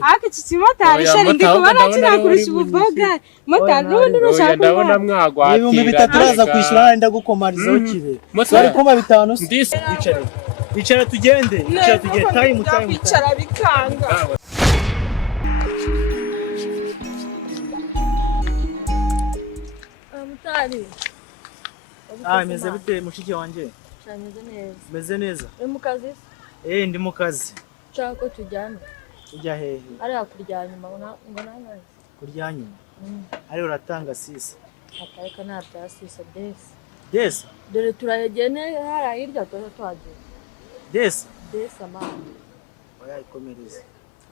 Aka iki motari sheri ndi kubona kirakurusha ububoga motari n'ubundi urushaka ndabona mwagwatira ibihumbi bitatu turaza kwishyura ndagukomarizaho kibe bari kuba bitanu icara tugende time kwicara bikanga motari meze bite mushiki wanje meze neza mu kazi ndi mu kazi cyako tujyana ujya hehe ari akuryanya mbona nangaye kuryanya ari uratanga sisa akayeka na byasisa desi dore turayegene hari hirya twaje desi amana oya ikomereze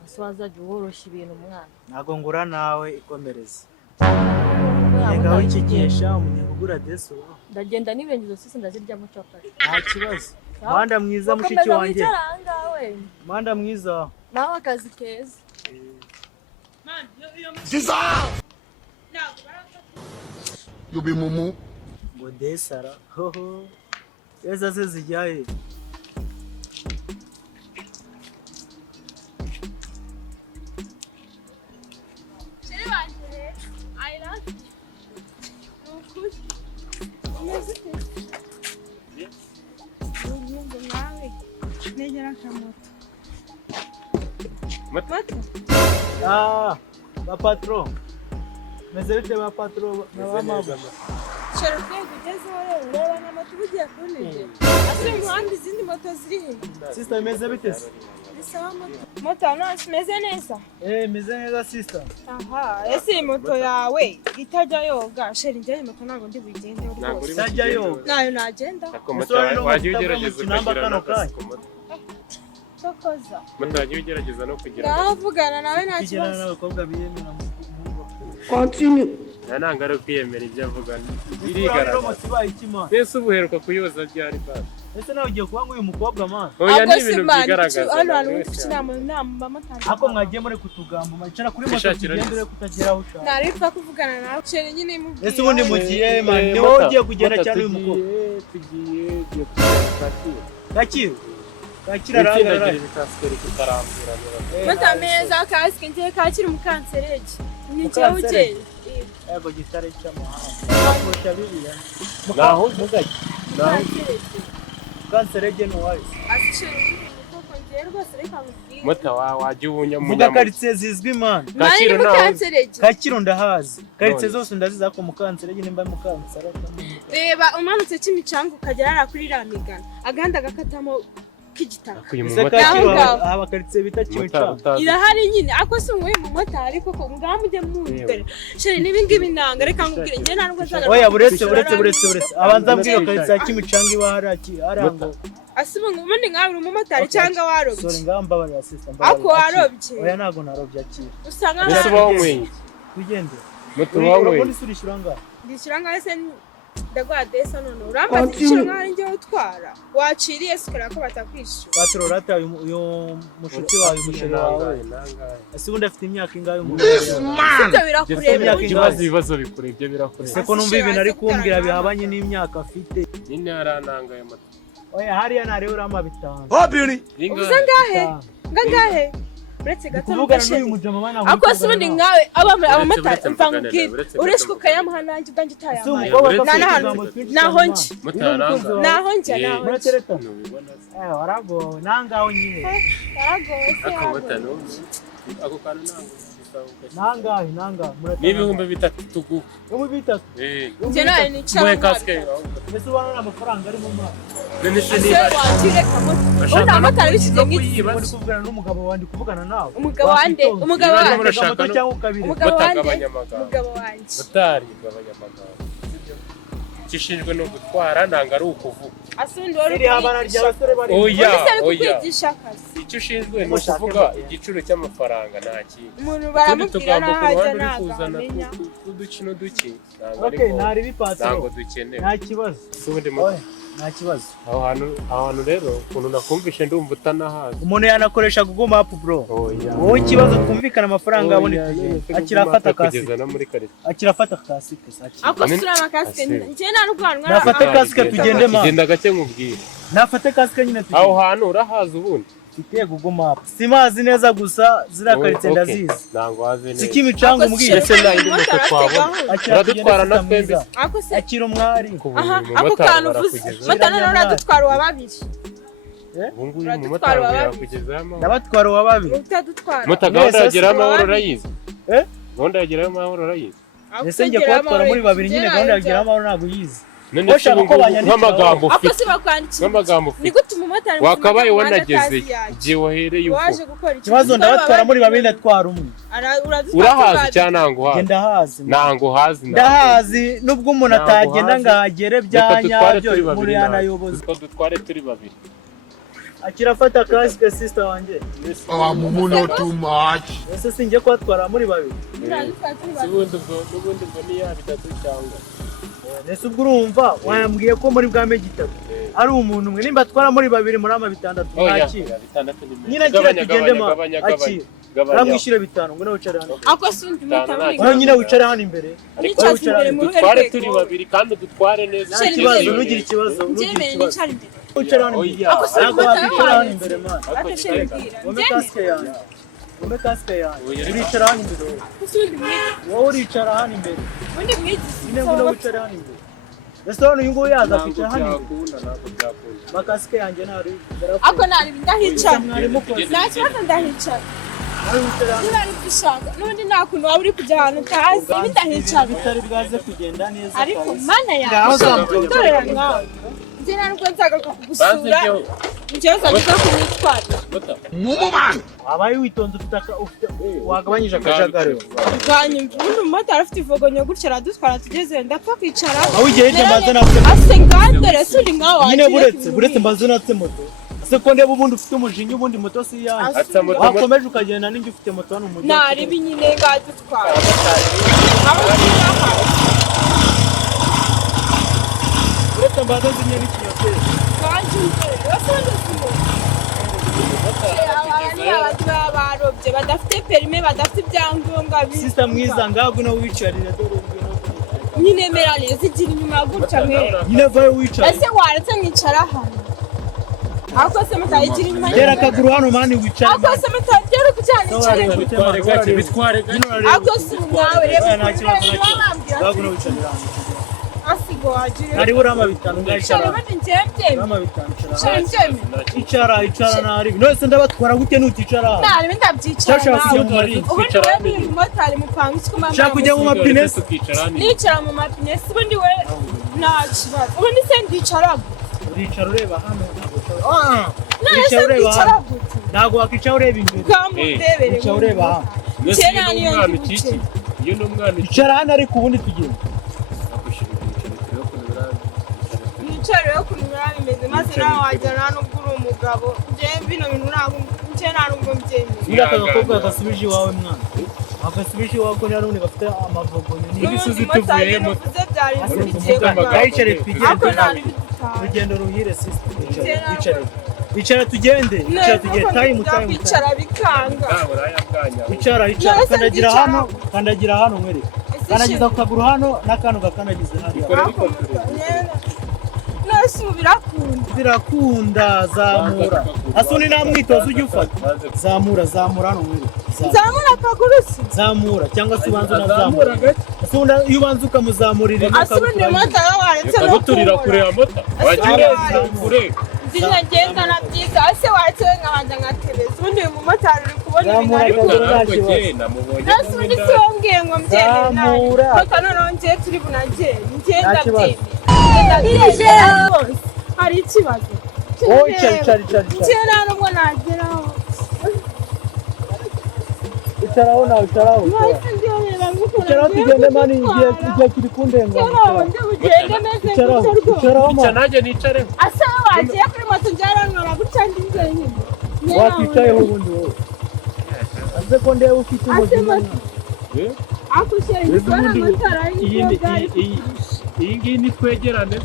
aswaza juhoroshya ibintu mwana nago ngura nawe ikomereze ngaho ikigesha umunyagura desi ndagenda nibengizo sisi ndazirya mu capati nta kibazo Manda mwiza mushiki wanje Manda mwiza nawe akazi keza Yubi mumu ngo desara hoho eza se zijyaye Sheri wanje I love you Nukuri Negera kamoto ba patron meze bite ba patron mama Sheri kugeze wale ureba na moto bugiye kunije ase muhanda izindi moto ziri sister meze bite bisaba moto no meze neza meze neza sister aha ese moto yawe itajya yoga Sheri njye moto ntago ndi bugende rwose itajya yoga nayo nagenda waje ugerageza namba kano kai Sokoza mutaje ugerageza no kugira navugana nawe nta kibazo n'abakobwa biyemera mu Continue nanga kwiyemera ibyo avuga birigaragaza ese ubuheruka kuyoza byari bad ese nawe ugiye kuba uyu mukobwa man oya ni ibintu bigaragaza hano nama motari ako mwagiye muri kutugamba macara kuri moto tugendere kutagera ushaka naripfa kuvugana nawe Sheri nyine mubwiye ese ubundi mugiye man ni wowe ugiye kugenda cyane uyu mukobwa tugiye Kakira ranga Matameza kasike ngiye kakira umukansereje ni cyo ugeye yego gitare cy'amahanga akoresha bibiya naho mugaye kansereje no wise ashiri koko ngiye rwose reka mubwiye mota waje ubunya muga karitsiye zizwi man Kakiro nawe Kakiro ndahazi karitsiye zose ndaziza ko mukansereje nimba mukansara reba umanutse cy'imicanga ukagera kuri ramigana aganda gakatamo kijitaka aba karitsiye bita kimicanga irahari nyine ako se umwe mu motari koko ngamuje mu imbere Sheri nibingibi nanga reka ngubwire nge nta nubwo zaga oya buretse abanza mbwira karitsiye kimicanga ibaharaki arango asibe ngubundi ngawe mu motari cyangwa warobye sorry ngamba bari assistant ako warobye oya nago narobye akira usanga ese bawumwe tugende moto bawumwe ndishyura ngaho se ndagwa desa none urambaza igiciro nk'aho njye utwara waciriye sikora ko batakwishyura patro rata uyu mushuti wawe umusheri wawe ese ubundi afite imyaka ingahe umuntu birakureba ibibazo bikurebye birakureba se ko numva ibintu ari kumbwira bihabanye n'imyaka afite nyine harananga ayo moto oya hariya ntareba urama bitanu ubuze ngahe uretse gato kuvugana n'uyu mujama bana ako se ubundi ngawe abamotari mvangubwira uretse ko kayamuha nanjye ubwanjye utayamaye naho nje waragowe nangaho nyine ako kantu nangahe n'ibihumbi bitatu tuguha ibihumbi bitatu njye nawe ni cyangwa mbese ubona amafaranga ari mu mwaka ubundi abamotari bishyize mw'iki bari kuvugana n'umugabo wandi kuvugana nawe umugabo wanjye umugabo wanjye motari gabanyamagara kishinjwe no gutwara nanga ari ukuvuga asundi wari iri habana ry'abasore bari oya icyo ushinzwe no kuvuga igiciro cy'amafaranga naki umuntu baramubwira nahaje nakuzana udukino duke okay ntari bipatse ntabwo dukeneye nta kibazo subundi moto nta kibazo aho hantu rero ukuntu nakumvishe ndumva utanahazi umuntu yanakoresha Google Map bro wowe ikibazo twumvikana amafaranga abone akirafata kasike no muri kare akirafata kasike ako sura makasike njye nta rwanwa nafate kasike tugende ma genda gake nkubwire nafate kasike nyine aho hantu urahaza ubundi Mfite Google Maps. Simazi neza gusa zirakaritse ndazizi. Ntango wazi neza. Siki imicanga umbwire ese nayo moto twabona. Aradutwara na twembi. Akira umwari. Aha, ako kantu uvuze. Motari aradutwara wa babiri. Bungu mu motari yakugezamo. Nabatwara wa babiri. Utadutwara. Motaganda yagira amahoro rayizi. Gahunda yagira amahoro rayizi. Ese ngiye kubatwara muri babiri nyine gahunda yagira amahoro ntabwo yizi. None nk'amagambo ufite. Ako sibakwandikira. Nk'amagambo ufite. Nigute umumotari wakabaye wanageze igihe wahereye uko. Waje gukora iki? Kibazo ndabatwara muri babiri ndatwara umwe. Urahazi cyane ntango hazi. Genda hazi. Ntango hazi. Ndahazi nubwo umuntu atagenda ngahagere byanyabyo muri yanayoboza. Ko dutware turi babiri. Akira fata kasike sister wanjye. Mumu not too much. Ese sinjye kwatwara muri babiri. Ubundi ubwo ni ya bitatu cyangwa. Nese ubwo urumva wayambwiye ko muri bwa megitatu ari umuntu umwe nimba twara muri babiri muri ama bitandatu nakira nyine akira tugendemo akira ramwishyire bitanu ngo nawe wicare hano ako sundi motari aho nyine wicare hano imbere dutware turi babiri kandi dutware neza ikibazo nugira ikibazo wicare hano imbere ntabwo wakwicara hano imbere man wome kasike yanjye uricara hano imbere wowe uricara hano imbere nyine ngo wicare hano imbere ese hano uyu nguyu yaza kwicara hano makasike yanjye ntari ako nari ndahicara nta kibazo ndahicara n'ubundi nta kuntu waba uri kujya ahantu utahazi ndahicara bitari bwaze kugenda neza ariko mana yawe ndorera nkawe njye ntabwo nzaga kugusura ikibazo agize kumwitwara Mumuhanda. wabaye witonze ufite wagabanyije akajagari bwanyumva ubundi umumotari afite ivogonyo gutya aradutwara tugeze ndapfa kwicara aho igihe cye mbaze natse ase ngandore suri nkawe nyine buretse mbaze natse moto ese ko ndeba ubundi ufite umujinya ubundi moto si yanjye wakomeje ukagenda n'ingi ufite moto hano umujyi naribi nyine ngadutwara buretse mbaze zinye n'ikinyoteri kandi barobye badafite perime badafite ibyangombwa sister mwiza ngago no wicarira dore nyine merale zigira inyuma gutya mwe nyine vaye wicara ese waretse nkicara hano ako se mutayigira inyuma gera kaguru hano mani wicara ako se mutagira kucyane bitware ako se nawe reba ngago no wicarira asigo wajire ari urama bitanu ngayicara urama bitanu icara nari nose ndabatwara gute nuticara nari ndabyicara ubundi we motari mupanga ikuma shaka kujya mu mapine nicara mu mapine ubundi we nta kibazo ubundi se ndicara uricara ureba hano nese ndicara gute ntabwo wakicara ureba imbere kamundebere wicara ureba hano kera niyo ndibuke iyo n'umwana icara hano ariko ubundi tugenda Nicare yo kunura bimeze maze nawe wajyana n'ubwo uri umugabo nje bino bintu ntabwo nje nta nubwo mbyemeye ngira akagakobwa gasubije iwawe mwana agasubije iwawe ko nari gafite amavogonyo n'ibisuzi tuvuye mu byari bigiye gayicare twigende urugendo ruhire sister icara tugende time kwicara bikanga icara kandagira hano mwere kanagiza ku kaguru hano n'akantu gakanagize hano nasi birakunda zamura asuni nta mwitozo ujya ufata zamura hano mwere zamura akaguru si zamura cyangwa se ubanza unazamura asunda iyo ubanza ukamuzamurira asubinde mota waretse no guturira kure ya mota wagira kure ndagenda na byiza ase waretse nkabanza nkatereza ubundi uyu mumotari uri kubona ibintu ariko nasi ubundi si wambwiye ngo mbyemere reka noneho ngiye turi bunagende ngenda byemere hari ikibazo nta nubwo nageraho icaraho nawe icaraho tugende mani igihe kiri kundenga icaraho nanjye nicareho asa wagiye kuri moto njyaranora gutya ndi njyenyine wakwicayeho ubundi wowe aze ko ndeba ufite umuzima iyi ngiyi ni twegerane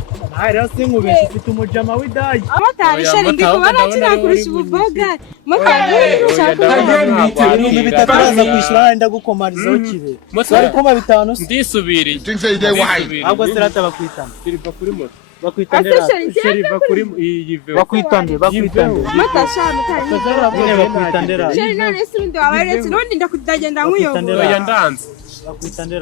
rero sinkubeshye ufite umujama w'idagi abamotari sheri ndi kubona kinakurisha ububoga ibihumbi bitatu uraza kwishyura ndagukomarizaho kibe bari kuma bitanu ndisubiriye ahubwo se rata bakwitana turiva kuri moto bakwitande sheri bakuri yive bakwitande matashana bakwitande sheri none se undi wabaretse n'undi ndakudagenda nkuyobora oya ndanze bakwitande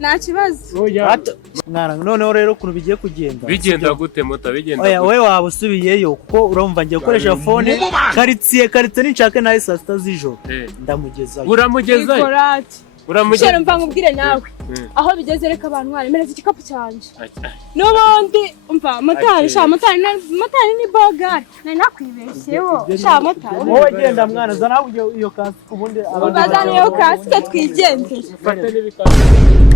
nta kibazo oya mwana noneho rero ukuntu bigiye kugenda bigenda gute moto bigenda oya wewe waba usubiyeyo kuko urumva ngiye gukoresha phone karitsiye n'inshake nayo saa sita z'ijoro ndamugezayo uramugezayo sheri mva nkubwire nawe aho bigeze reka abantu mwaremereza igikapu cyanje n'ubundi umva motari ni bogari nari nakwibeshyeho motari wowe genda mwana zana iyo kasi ubundi bazana iyo kasi twigendere fate n'ibikapu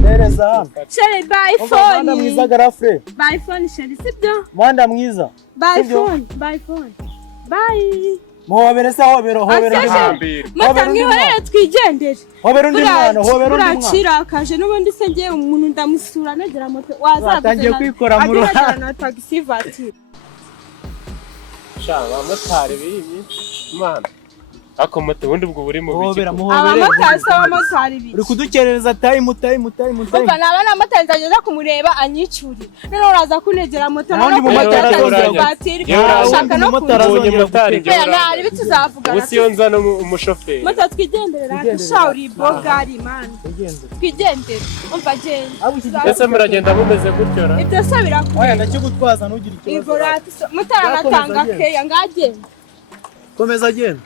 nereza hano sheri bye phone mwana mwiza garafre bye phone sheri sibyo mwana mwiza bye phone bye muhobere se hobero mutamwihorere twigendere hobera undi mwana uracirakaje n'ubundi se ngewe umuntu ndamusura negera moto wazatangiye kwikora mu ruhande na taxi voiture shaba motari bimye mwana ako moto ubundi ubwo buri mu biki abamotari biki uri kudukerereza time umva naba namotari nzagenda kumureba anyicuri none uraza kunegera moto nandi mu motari ashaka no kumutari nari bituzavugana usiyo nzana umushoferi moto twigenderera shauri bogari man twigendere umva genda ese muragenda mumeze gutyo ra ibyo sabira oya ndakigutwaza nugira ikibazo igorati motari anatanga keya ngagenda komeza agenda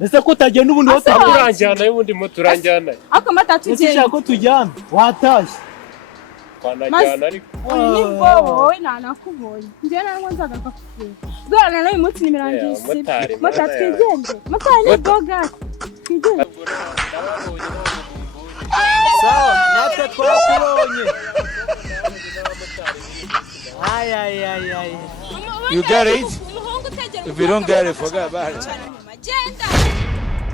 ese ko utagenda ubundi turanjyana y'ubundi moto uranjyana ako mata tugenda ushaka ko tujyana watashye twanajyana ariko ni wowe nanakubonye njye nango nzaga kakubwira bwana nawe munsi nimirangise mota twigende motari ni bogari twigende sawa natwe twakubonye ay you got it if you don't get it forget about it